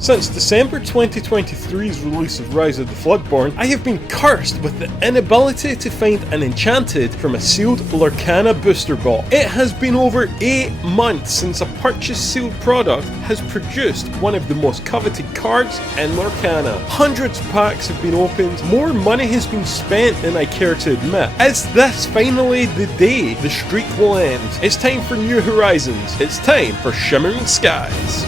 Since December 2023's release of Rise of the Floodborn, I have been cursed with the inability to find an Enchanted from a sealed Lorcana booster box. It has been over 8 months since a purchased sealed product has produced one of the most coveted cards in Lorcana. Hundreds of packs have been opened, more money has been spent than I care to admit. Is this finally the day the streak will end? It's time for new horizons. It's time for Shimmering Skies.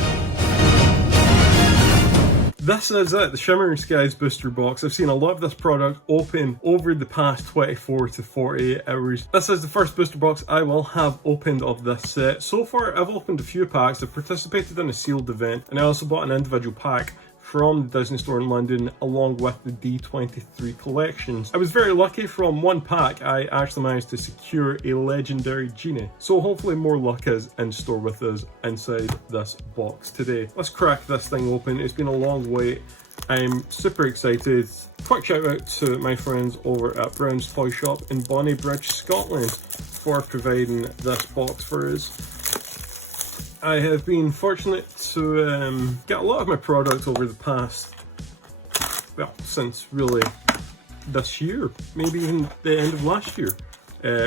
This is it, the Shimmering Skies booster box. I've seen a lot of this product open over the past 24 to 48 hours. This is the first booster box I will have opened of this set. So far, I've opened a few packs. I've participated in a sealed event, and I also bought an individual pack from the Disney store in London along with the D23 collections. I was very lucky. From one pack I actually managed to secure a legendary genie, so hopefully more luck is in store with us inside this box today. Let's crack this thing open. It's been a long wait. I'm super excited. Quick shout out to my friends over at Brown's Toy Shop in Bonnybridge, Scotland for providing this box for us. I have been fortunate to get a lot of my products over the past, well, since really this year, maybe even the end of last year,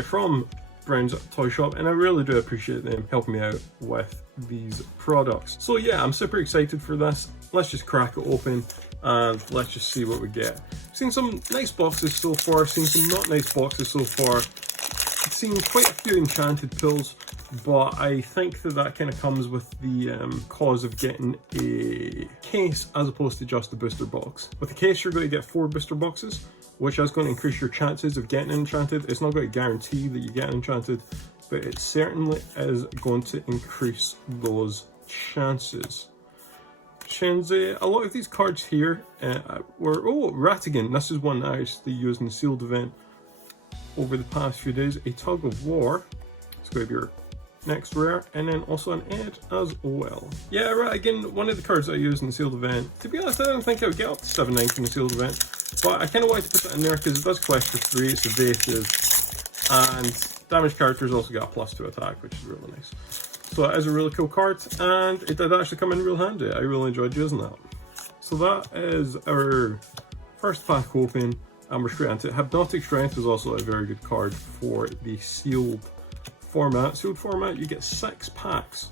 from Brown's Toy Shop, and I really do appreciate them helping me out with these products. So yeah, I'm super excited for this. Let's just crack it open and let's just see what we get. Seen some nice boxes so far, seen some not nice boxes so far. I've seen quite a few Enchanted pulls, but I think that kind of comes with the cause of getting a case as opposed to just a booster box. With the case, you're going to get 4 booster boxes, which is going to increase your chances of getting Enchanted. It's not going to guarantee that you get Enchanted, but it certainly is going to increase those chances. Shenzi, a lot of these cards here were, Ratigan, this is one I actually used in the sealed event over the past few days. A Tug of War, it's going to be your next rare, and then also an Ed as well. Yeah, right, again, one of the cards I used in the sealed event. To be honest, I didn't think I would get up to 790 in the sealed event, but I kind of wanted to put it in there because it does quest for 3, it's evasive, and damage characters also got a +2 attack, which is really nice. So it is a really cool card, and it did actually come in real handy. I really enjoyed using that. So that is our first pack open, and we're straight into it. Hypnotic Strength is also a very good card for the sealed format. Sealed format, you get 6 packs,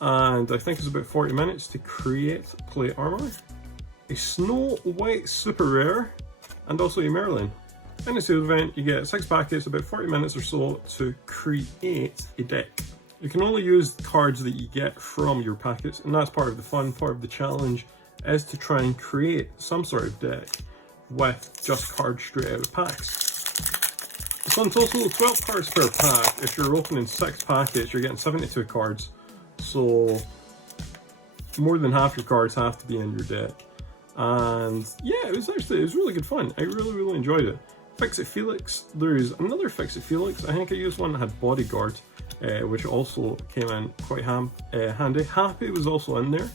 and I think it's about 40 minutes to create plate armor. A Snow White super rare, and also a Merlin. In the sealed event, you get 6 packets, about 40 minutes or so to create a deck. You can only use cards that you get from your packets, and that's part of the fun, part of the challenge, is to try and create some sort of deck with just cards straight out of packs. So in total, 12 cards per pack. If you're opening 6 packets, you're getting 72 cards. So more than half your cards have to be in your deck. And yeah, it was really good fun. I really enjoyed it. Fix-It Felix, there's another Fix-It Felix. I think I used one that had Bodyguard, which also came in quite handy. Happy was also in there.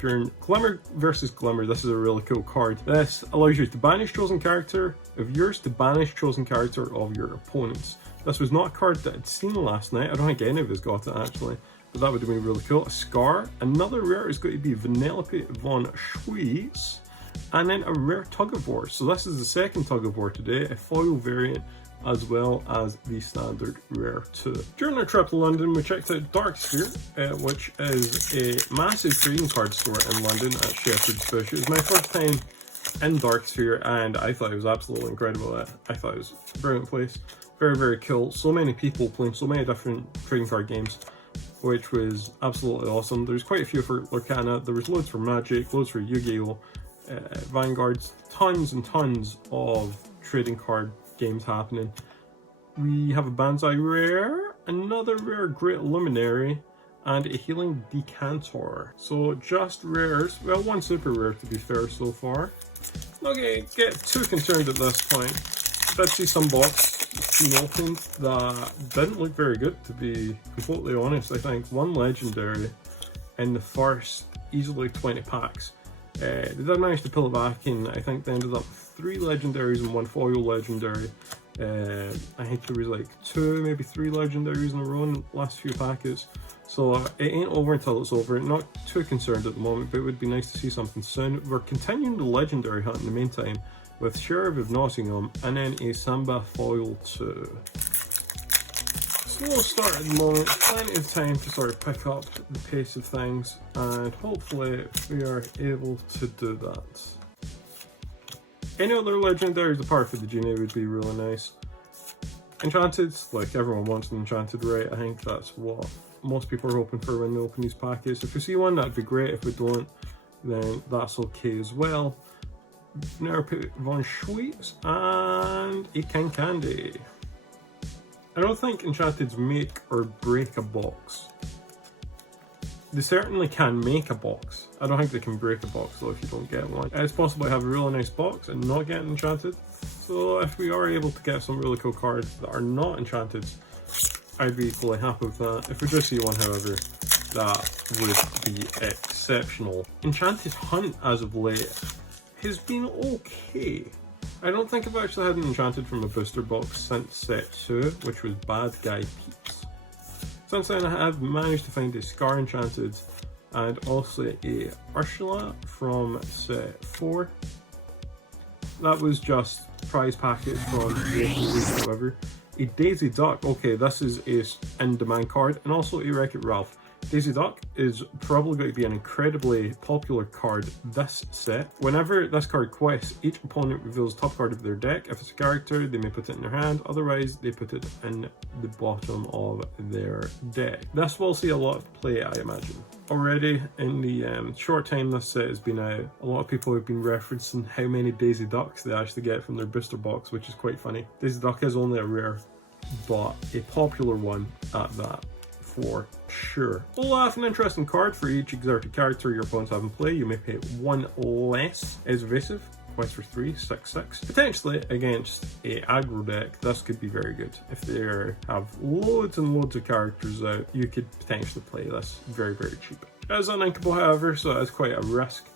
During Glimmer versus Glimmer, this is a really cool card. This allows you to banish chosen character of yours to banish chosen character of your opponents. This was not a card that I'd seen last night. I don't think any of us got it actually, but that would have been really cool. A Scar, another rare is going to be Vanellope von Schweetz, and then a rare Tug of War. So this is the second Tug of War today, a foil variant, as well as the standard rare too. During our trip to London, we checked out Darksphere, which is a massive trading card store in London at Shepherd's Bush. It was my first time in Darksphere, and I thought it was absolutely incredible. I thought it was a brilliant place, very cool. So many people playing so many different trading card games, which was absolutely awesome. There's quite a few for Lorcana, there was loads for Magic, loads for Yu-Gi-Oh, Vanguards, tons and tons of trading card games happening. We have a Banzai rare, another rare Great Luminary, and a Healing Decanter. So just rares, well, one super rare to be fair so far. Not gonna get too concerned at this point. Did see some box being opened that didn't look very good, to be completely honest. I think one legendary in the first easily 20 packs. They did manage to pull it back, and I think they ended up with 3 legendaries and 1 foil legendary. I think there was like 2, maybe 3 legendaries in a row in the last few packets. So it ain't over until it's over. Not too concerned at the moment, but it would be nice to see something soon. We're continuing the legendary hunt in the meantime with Sheriff of Nottingham and then a Samba foil 2. Slow start at the moment, plenty of time to sort of pick up the pace of things, and hopefully we are able to do that. Any other legendaries apart from the Genie would be really nice. Enchanted, like everyone wants an Enchanted, right? I think that's what most people are hoping for when they open these packets. If we see one, that'd be great. If we don't, then that's okay as well. Nerpit Von Schweetz and a King Candy. I don't think Enchanteds make or break a box. They certainly can make a box. I don't think they can break a box though if you don't get one. It's possible to have a really nice box and not get Enchanted. So if we are able to get some really cool cards that are not Enchanted, I'd be equally happy with that. If we just see one, however, that would be exceptional. Enchanted Hunt as of late has been okay. I don't think I've actually had an Enchanted from a booster box since set 2, which was Bad Guy Peeps. Since then I have managed to find a Scar Enchanted and also a Ursula from set 4. That was just prize packets from the week, however. A Daisy Duck, okay, this is a in-demand card, and also a Wreck-It Ralph. Daisy Duck is probably going to be an incredibly popular card this set. Whenever this card quests, each opponent reveals top card of their deck. If it's a character, they may put it in their hand, otherwise they put it in the bottom of their deck. This will see a lot of play, I imagine. Already in the short time this set has been out, a lot of people have been referencing how many Daisy Ducks they actually get from their booster box, which is quite funny. Daisy Duck is only a rare, but a popular one at that. For sure. Olaf, an interesting card. For each exerted character your opponents have in play, you may pay 1 less. Is evasive, quest for 3, 6/6. Potentially against a aggro deck, this could be very good. If they have loads and loads of characters out, you could potentially play this very, very cheap. It is uninkable, however, so it is quite a risk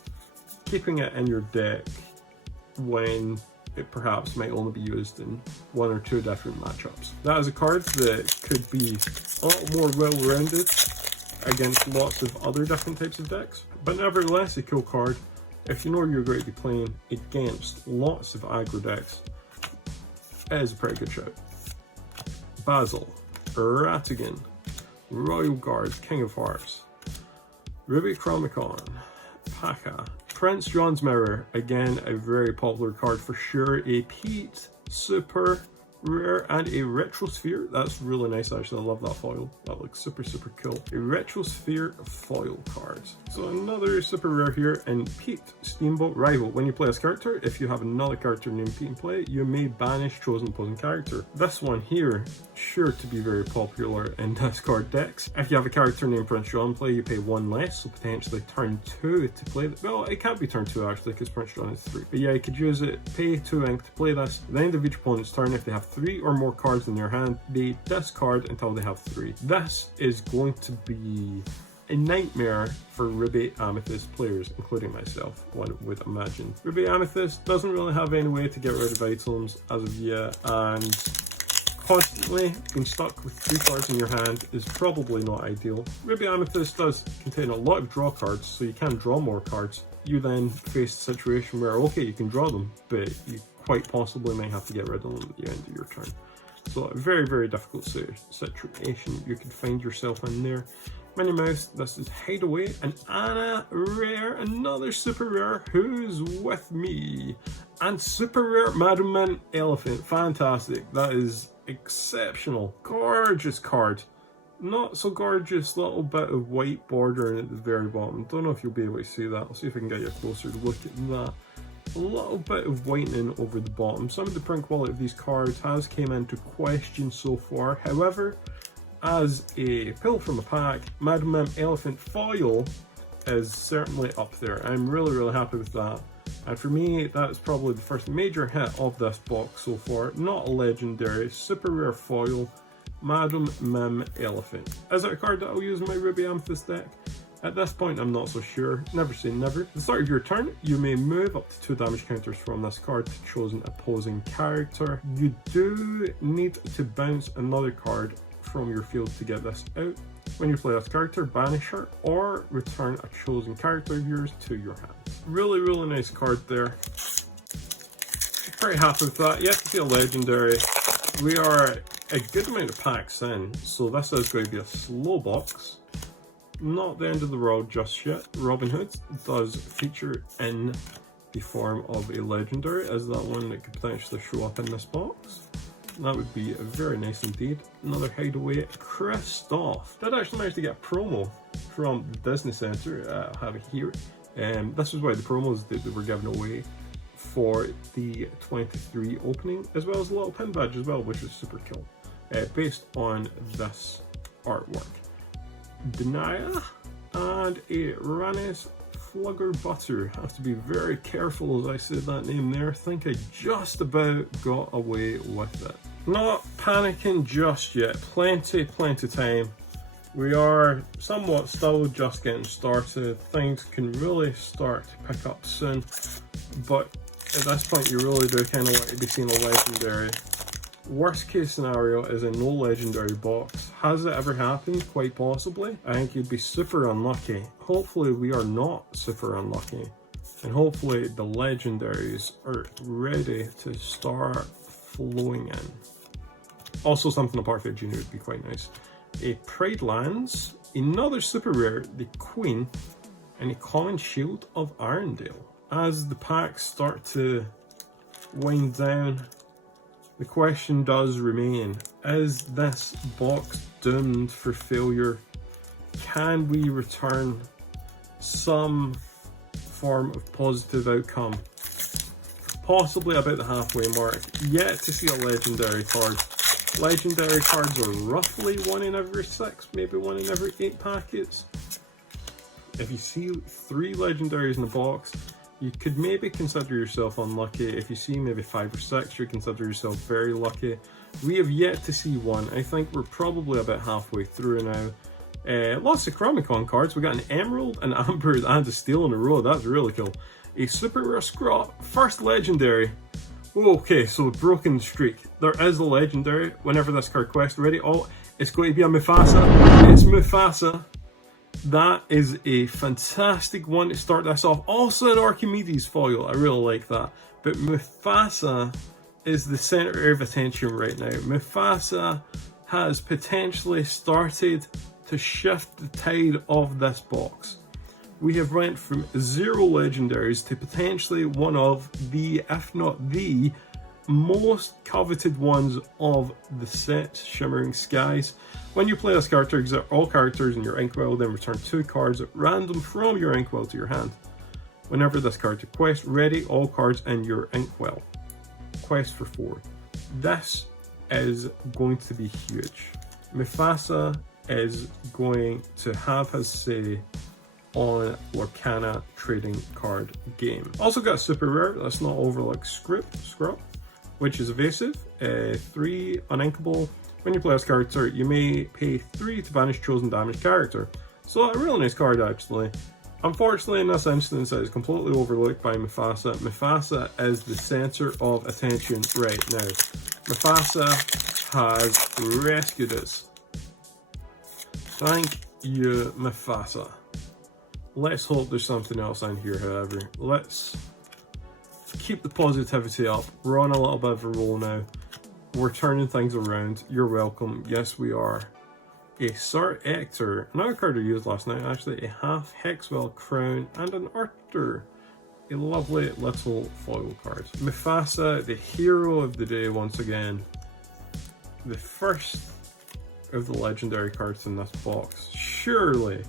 keeping it in your deck when it perhaps might only be used in 1 or 2 different matchups. That is a card that could be a lot more well-rounded against lots of other different types of decks, but nevertheless a cool card. If you know you're going to be playing against lots of aggro decks, it is a pretty good shout. Basil, Ratigan, Royal Guard, King of Hearts, Ruby Chromicon, Paka, Prince John's Mirror, again a very popular card for sure, a Pete, super rare, and a Retrosphere. That's really nice actually, I love that foil, that looks super super cool. A Retrosphere foil card. So another super rare here in Pete, Steamboat Rival. When you play this character, if you have another character named Pete in play, you may banish chosen opposing character. This one here, sure to be very popular in discard decks. If you have a character named Prince John in play, you pay 1 less, so potentially turn 2 to play it. Well, it can't be turn 2 actually, because Prince John is 3. But yeah, you could use it, pay 2 ink to play this. At the end of each opponent's turn, if they have 3 or more cards in their hand, they discard until they have 3. This is going to be a nightmare for Ruby Amethyst players, including myself, one would imagine. Ruby Amethyst doesn't really have any way to get rid of items as of yet, and constantly being stuck with 3 cards in your hand is probably not ideal. Ruby Amethyst does contain a lot of draw cards, so you can draw more cards. You then face a situation where, okay, you can draw them, but you quite possibly might have to get rid of them at the end of your turn. So a very, very difficult situation you could find yourself in there. Minnie Mouse, this is Hideaway, and Anna Rare, another super rare, Who's With Me? And super rare Madam Mint Elephant, fantastic, that is exceptional, gorgeous card. Not so gorgeous little bit of white bordering at the very bottom. Don't know if you'll be able to see that. I'll see if I can get you a closer look at that. A little bit of whitening over the bottom. Some of the print quality of these cards has came into question so far. However, as a pull from a pack, Madam Mim Elephant foil is certainly up there. I'm really, really happy with that. And for me, that's probably the first major hit of this box so far. Not a legendary, super rare foil, Madam Mim Elephant. Is it a card that I'll use in my Ruby Amethyst deck? At this point, I'm not so sure. Never say never. At the start of your turn, you may move up to 2 damage counters from this card to chosen opposing character. You do need to bounce another card from your field to get this out. When you play this character, banish her or return a chosen character of yours to your hand. Really, really nice card there. Pretty happy with that. Yet to see a legendary. We are a good amount of packs in, so this is going to be a slow box. Not the end of the world just yet. Robin Hood does feature in the form of a legendary. Is that one that could potentially show up in this box? That would be very nice indeed. Another hideaway. Christoph did actually manage to get a promo from the Disney Center. I have it here. This is why the promos that they were given away for the 23 opening, as well as a little pin badge as well, which is super cool. Based on this artwork. Denia and a Ranis Flugger Butter. Have to be very careful as I said that name there. I think I just about got away with it. Not panicking just yet. Plenty time. We are somewhat still just getting started. Things can really start to pick up soon. But at this point you really do kind of want to be seeing a legendary. Worst case scenario is a no legendary box. Has it ever happened? Quite possibly. I think you'd be super unlucky. Hopefully we are not super unlucky. And hopefully the legendaries are ready to start flowing in. Also something apart from Junior would be quite nice. A Pride Lands, another super rare, the Queen, and a Common Shield of Arendelle. As the packs start to wind down, the question does remain, is this box doomed for failure? Can we return some form of positive outcome? Possibly about the halfway mark. Yet to see a legendary card. Legendary cards are roughly 1 in every 6, maybe 1 in every 8 packets. If you see 3 legendaries in the box, you could maybe consider yourself unlucky. If you see maybe 5 or 6, you consider yourself very lucky. We have yet to see one. I think we're probably about halfway through now. Lots of Chromicon cards. We got an Emerald, an Amber, and a Steel in a row. That's really cool. A super rare Scrot, first legendary. Okay, so broken streak. There is a legendary. Whenever this card quest ready, oh, it's going to be a Mufasa. It's Mufasa. That is a fantastic one to start this off. Also an Archimedes foil. I really like that. But Mufasa is the center of attention right now. Mufasa has potentially started to shift the tide of this box. We have went from 0 legendaries to potentially one of the, if not the, most coveted ones of the set, Shimmering Skies. When you play this character, exit all characters in your inkwell, then return 2 cards at random from your inkwell to your hand. Whenever this character quest ready, all cards in your inkwell. Quest for 4. This is going to be huge. Mufasa is going to have his say on Lorcana trading card game. Also got a super rare, let's not overlook Scrap, which is evasive, 3 uninkable. When you play this character, you may pay 3 to banish chosen damage character. So a really nice card actually. Unfortunately in this instance it is completely overlooked by Mufasa. Mufasa is the center of attention right now. Mufasa has rescued us. Thank you, Mufasa. Let's hope there's something else in here, however. Let's keep the positivity up. We're on a little bit of a roll now. We're turning things around. You're welcome. Yes, we are. A Sir Ector. Another card I used last night, actually. A half Hexwell Crown and an Arthur. A lovely little foil card. Mufasa, the hero of the day once again. The first of the legendary cards in this box. Surely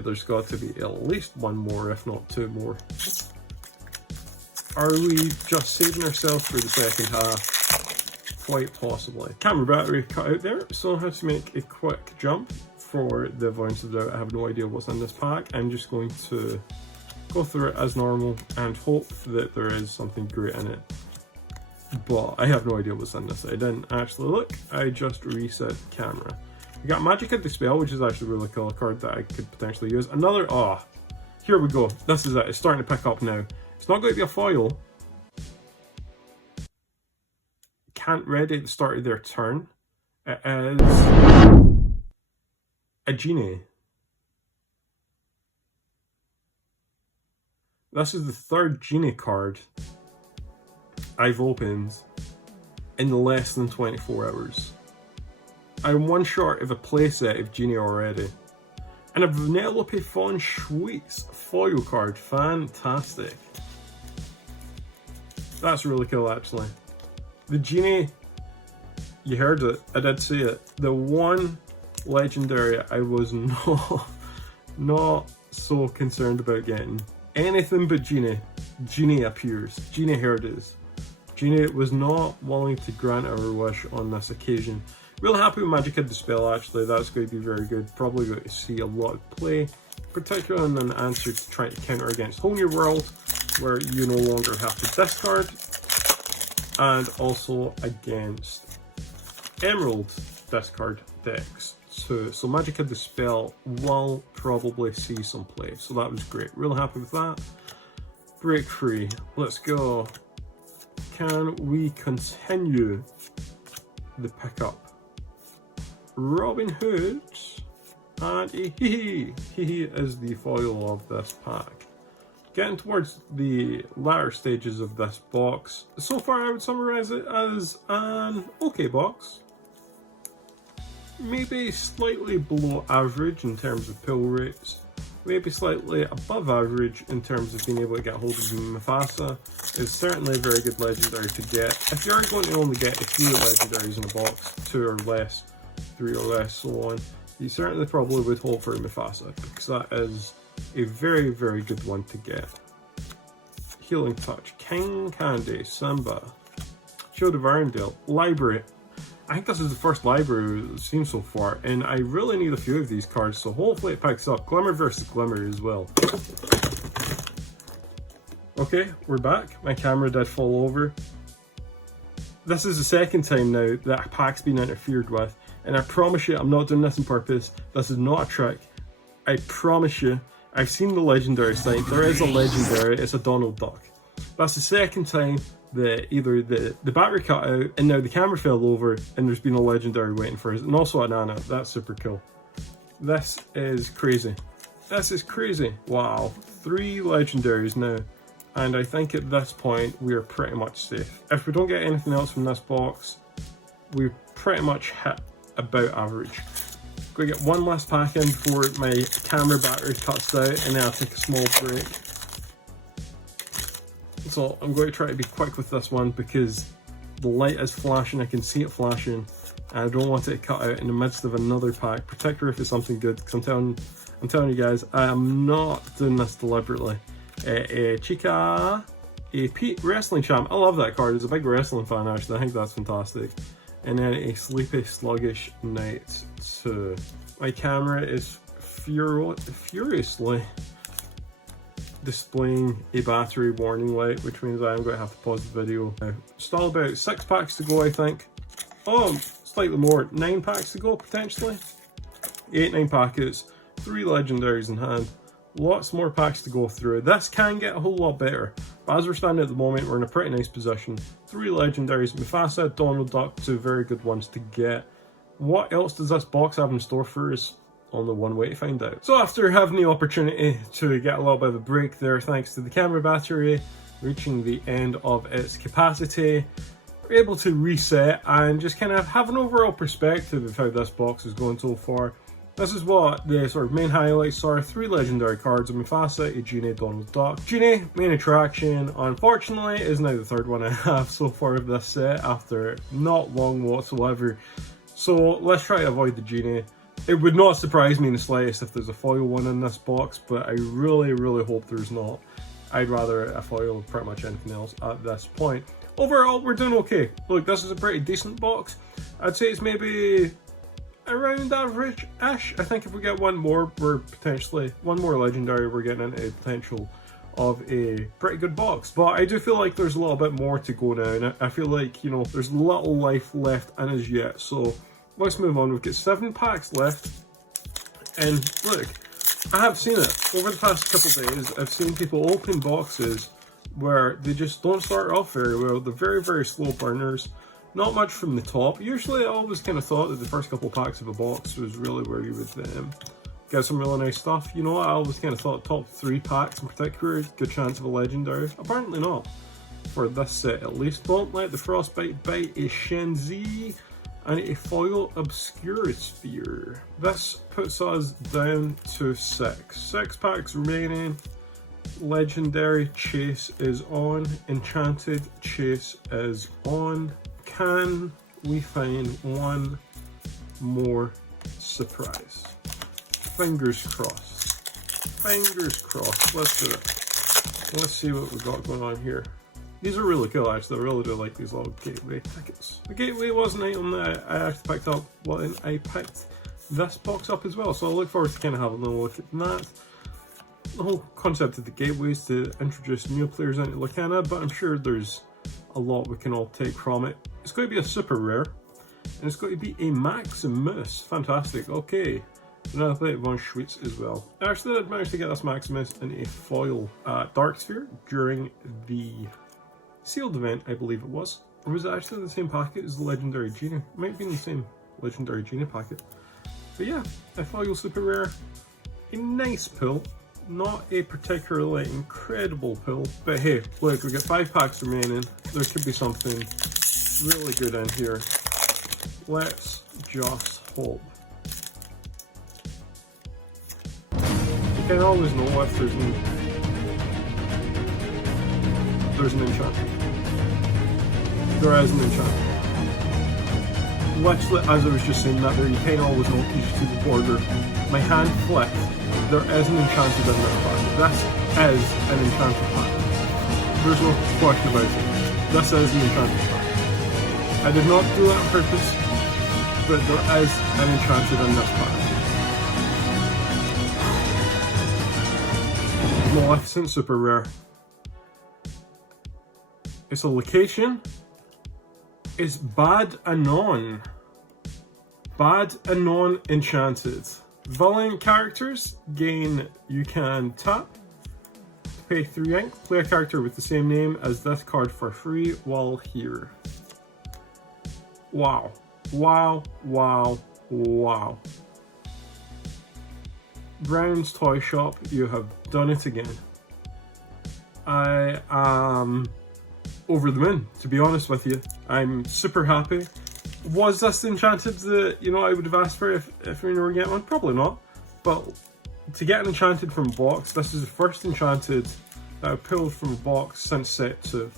there's got to be at least 1 more, if not 2 more. Are we just saving ourselves for the second half? Quite possibly. Camera battery cut out there, so I have to make a quick jump for the avoidance of doubt. I have no idea what's in this pack. I'm just going to go through it as normal and hope that there is something great in it. But I have no idea what's in this. I didn't actually look, I just reset camera. We got Magic of Dispel, which is actually a really cool card that I could potentially use. Another, here we go. This is it. It's starting to pick up now. It's not going to be a foil. Can't ready at the start of their turn. It is a genie. This is the third genie card I've opened in less than 24 hours. I'm one short of a playset of genie already. And a Vanellope Fawn Sweets foil card. Fantastic. That's really cool, actually. The genie, you heard it, I did see it. The one legendary I was not so concerned about getting. Anything but Genie. Genie appears. Genie Herdes. Genie was not willing to grant our wish on this occasion. Really happy with Magic of Dispel, actually. That's going to be very good. Probably going to see a lot of play, particularly in an answer to trying to counter against Whole New World, where you no longer have to discard, and also against Emerald discard decks. So Magic of Dispel will probably see some play. So that was great. Really happy with that. Break free. Let's go. Can we continue the pickup? Robin Hood and a Hee Hee is the foil of this pack. Getting towards the latter stages of this box. So far I would summarize it as an okay box. Maybe slightly below average in terms of pull rates. Maybe slightly above average in terms of being able to get hold of Mufasa. Is certainly a very good legendary to get. If you are going to only get a few legendaries in a box, 2 or less, 3 or less, so on, you certainly probably would hold for Mufasa, because that is a very, very good one to get. Healing Touch, King Candy, Simba, Shield of Arendelle, Library. I think this is the first library we've seen so far, and I really need a few of these cards, so hopefully it picks up. Glimmer versus Glimmer as well. Okay, we're back. My camera did fall over. This is the second time now that a pack's been interfered with, and I promise you I'm not doing this on purpose. This is not a trick. I promise you, I've seen the legendary site. There is a legendary, it's a Donald Duck. That's the second time that either the battery cut out and now the camera fell over and there's been a legendary waiting for us, and also a Nana. That's super cool. This is crazy. This is crazy. Wow. 3 legendaries now, and I think at this point we are pretty much safe. If we don't get anything else from this box, we pretty much hit about average. Go get one last pack in before my camera battery cuts out, and then I'll take a small break. So I'm going to try to be quick with this one because the light is flashing, I can see it flashing, and I don't want it to cut out in the midst of another pack, particularly if it's something good, because I'm telling you guys, I am not doing this deliberately. Chica, a Pete Wrestling Champ, I love that card, he's a big wrestling fan actually, I think that's fantastic. And then a Sleepy Sluggish Knight 2. My camera is furiously displaying a battery warning light, which means I'm going to have to pause the video now. Still about 6 packs to go, I think. Oh, slightly more. 9 packs to go, potentially. 8-9 packets, 3 legendaries in hand. Lots more packs to go through. This can get a whole lot better, but as we're standing at the moment, we're in a pretty nice position. 3 legendaries, Mufasa, Donald Duck, 2 very good ones to get. What else does this box have in store for us? Only one way to find out. So after having the opportunity to get a little bit of a break there, thanks to the camera battery reaching the end of its capacity, we're able to reset and just kind of have an overall perspective of how this box is going so far. This is what the sort of main highlights are. 3 legendary cards of Mufasa, a Genie, Donald Duck. Genie, main attraction, unfortunately, is now the 3rd one I have so far of this set after not long whatsoever. So let's try to avoid the Genie. It would not surprise me in the slightest if there's a foil one in this box, but I really, really hope there's not. I'd rather a foil of pretty much anything else at this point. Overall, we're doing okay. Look, this is a pretty decent box. I'd say it's maybe around average-ish. I think if we get one more, we're potentially, one more legendary, we're getting into a potential of a pretty good box. But I do feel like there's a little bit more to go now, and I feel like, you know, there's little life left in us yet, so let's move on. We've got 7 packs left. And look, I have seen it. Over the past couple of days, I've seen people open boxes where they just don't start off very well. They're very, very slow burners. Not much from the top. Usually I always kind of thought that the first couple packs of a box was really where you would get some really nice stuff. You know what, I always kind of thought top 3 packs in particular, good chance of a legendary. Apparently not. For this set at least. Don't Let the Frostbite Bite, a Shenzi, and a foil Obscure Sphere. This puts us down to 6. 6 packs remaining. Legendary Chase is on. Enchanted Chase is on. Can we find one more surprise? Fingers crossed. Fingers crossed. Let's do it. Let's see what we've got going on here. These are really cool actually. I really do like these little gateway tickets. The gateway was an item that I actually picked up when I picked this box up as well. So I look forward to kind of having a look at that. The whole concept of the gateway is to introduce new players into Lorcana, but I'm sure there's a lot we can all take from it. It's going to be a super rare, and it's going to be a Maximus. Fantastic. Okay. Another plate of Von Schweetz as well. I actually did manage to get this Maximus in a foil Dark Sphere during the sealed event, I believe it was. Or was it actually the same packet as the Legendary Genie? It might be in the same Legendary Genie packet. But yeah, a foil super rare. A nice pull. Not a particularly incredible pull. But hey, look, we got 5 packs remaining. There could be something really good in here. Let's just hope. You can always know if there's an enchantment. There is an enchantment. Literally, as I was just saying that there, you can always know if you just see the border. My hand flipped. There is an Enchanted in this pack. This is an Enchanted pack. There's no question about it. This is an Enchanted pack. I did not do that on purpose, but there is an Enchanted in this pack. Maleficent super rare. It's a location. It's Bad Anon. Bad Anon Enchanted. Valiant characters gain, you can tap, pay 3 ink, play a character with the same name as this card for free while here. Wow. Wow, wow, wow. Brown's Toy Shop, you have done it again. I am over the moon, to be honest with you. I'm super happy. Was this the Enchanted that, you know, I would have asked for if we were getting one? Probably not. But to get an Enchanted from a box, this is the first Enchanted that I pulled from a box since set 2.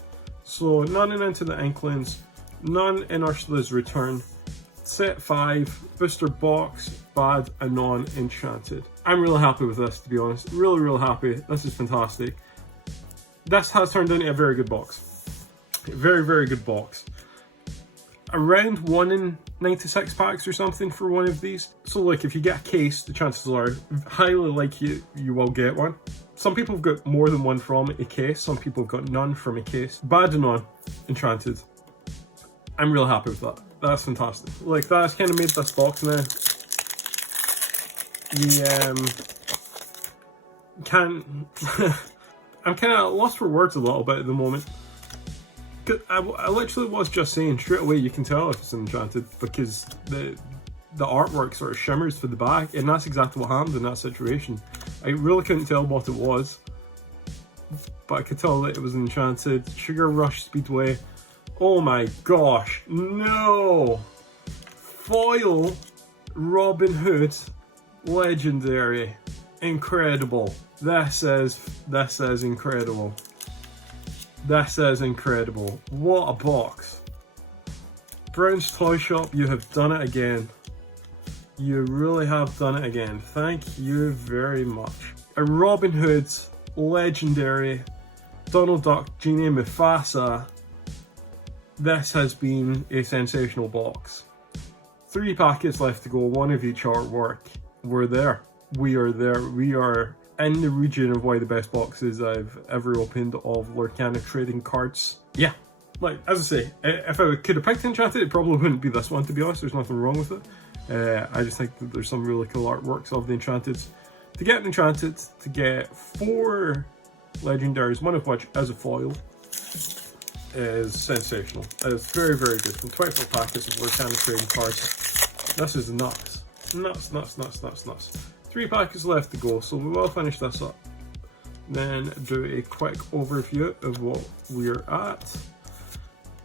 So none in Into the Inklings, none in Ursula's Return. Set 5, booster box, Bad Anon Enchanted. I'm really happy with this, to be honest. Really, really happy. This is fantastic. This has turned into a very good box. A very, very good box. Around 1 in 96 packs or something for one of these. So look, if you get a case, the chances are highly likely you will get one. Some people have got more than one from a case, some people have got none from a case. Bad Anon Enchanted. I'm real happy with that. That's fantastic. Like, that's kind of made this box now. I'm kind of lost for words a little bit at the moment. I literally was just saying straight away you can tell if it's Enchanted because the artwork sort of shimmers for the back, and that's exactly what happened in that situation. I really couldn't tell what it was, but I could tell that it was Enchanted. Sugar Rush Speedway. Oh my gosh, no! Foil Robin Hood Legendary. Incredible. This is incredible. This is incredible. What a box. Brown's Toy Shop, you have done it again. You really have done it again. Thank you very much. A Robin Hood Legendary Donald Duck Genie Mufasa. This has been a sensational box. 3 packets left to go, 1 of each artwork. We're there. We are there. We are in the region of one of the best boxes I've ever opened of Lorcana trading cards. Yeah, like, as I say, if I could have picked Enchanted, it probably wouldn't be this one, to be honest. There's nothing wrong with it. I just think that there's some really cool artworks of the Enchanteds. To get an Enchanted, to get 4 legendaries, one of which is a foil, is sensational. It's very, very good. From 24 packets of Lorcana trading cards. This is nuts. Nuts, nuts, nuts, nuts, nuts. 3 packets left to go, so we will finish this up. Then do a quick overview of what we're at.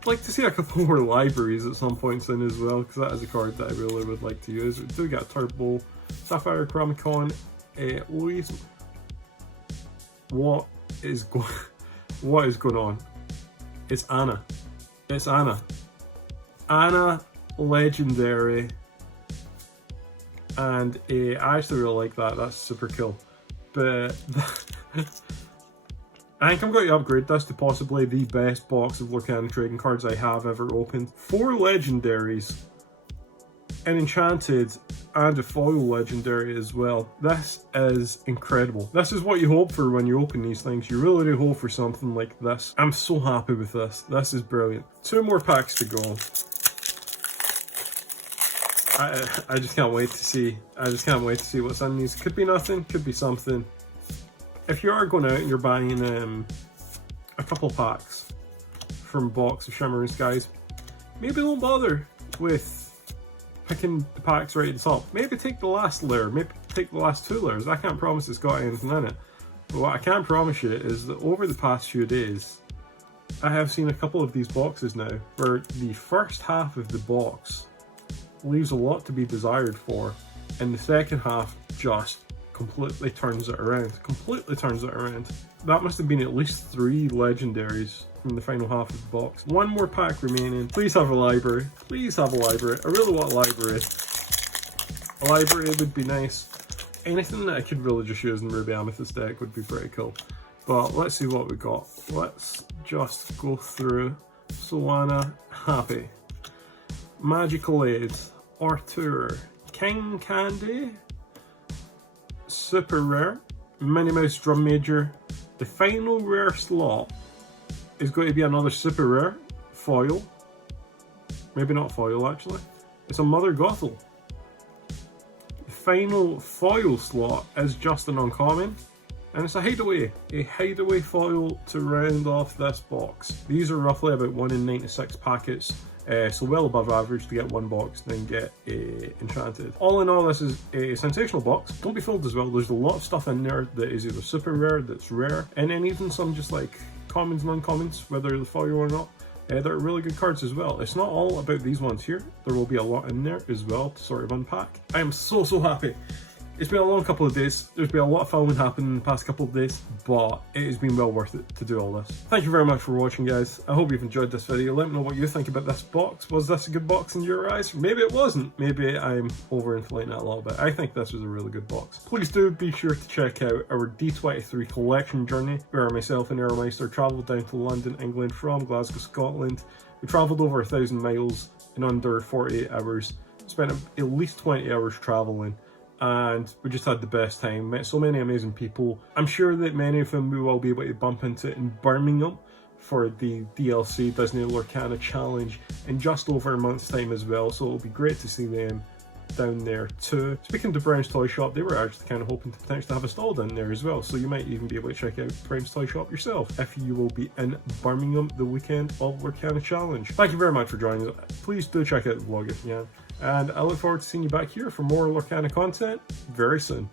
I'd like to see a couple more libraries at some points in as well, because that is a card that I really would like to use. We do get a Turbo, Sapphire Chronicon, Louise. What is going on? It's Anna. It's Anna. Anna Legendary. And I actually really like that. That's super cool. But I think I'm going to upgrade this to possibly the best box of Lorcana trading cards I have ever opened. 4 legendaries, an Enchanted, and a foil legendary as well. This is incredible. This is what you hope for when you open these things. You really do hope for something like this. I'm so happy with this. This is brilliant. 2 more packs to go. I just can't wait to see. I just can't wait to see what's in these. Could be nothing, could be something. If you are going out and you're buying a couple packs from a box of Shimmering Skies, maybe don't bother with picking the packs right at the top. Maybe take the last layer, maybe take the last 2 layers. I can't promise it's got anything in it. But what I can promise you is that over the past few days, I have seen a couple of these boxes now where the first half of the box leaves a lot to be desired for, and the second half just completely turns it around. That must have been at least 3 legendaries from the final half of the box. 1 more pack remaining. Please have a library. Please have a library. I really want a library. A library would be nice. Anything that I could really just use in Ruby Amethyst deck would be pretty cool. But let's see what we got. Let's just go through. Solana, happy. Magical Aid, Artur, King Candy, super rare, Minnie Mouse Drum Major. The final rare slot is going to be another super rare, foil. Maybe not foil actually. It's a Mother Gothel. The final foil slot is just an uncommon, and it's a hideaway foil to round off this box. These are roughly about 1 in 96 packets. So well above average to get 1 box, then get a Enchanted. All in all, this is a sensational box. Don't be fooled as well, there's a lot of stuff in there that is either super rare, that's rare, and then even some just like commons and uncommons, whether the foil or not. They're really good cards as well. It's not all about these ones here. There will be a lot in there as well to sort of unpack. I am so happy. It's been a long couple of days. There's been a lot of filming happening in the past couple of days, but it has been well worth it to do all this. Thank you very much for watching, guys. I hope you've enjoyed this video. Let me know what you think about this box. Was this a good box in your eyes? Maybe it wasn't. Maybe I'm overinflating it a little bit. I think this was a really good box. Please do be sure to check out our D23 collection journey, where myself and Airmeister travelled down to London, England from Glasgow, Scotland. We travelled over 1,000 miles in under 48 hours. Spent at least 20 hours travelling. And we just had the best time, met so many amazing people. I'm sure that many of them we will be able to bump into in Birmingham for the DLC Disney Lorcana Challenge in just over a month's time as well, so it'll be great to see them down there too. Speaking to Brown's Toy Shop, they were actually kind of hoping to potentially have a stall down there as well, so you might even be able to check out Brown's Toy Shop yourself if you will be in Birmingham the weekend of Lorcana Challenge. Thank you very much for joining us. Please do check out the vlog if you can. And I look forward to seeing you back here for more Lorcana content very soon.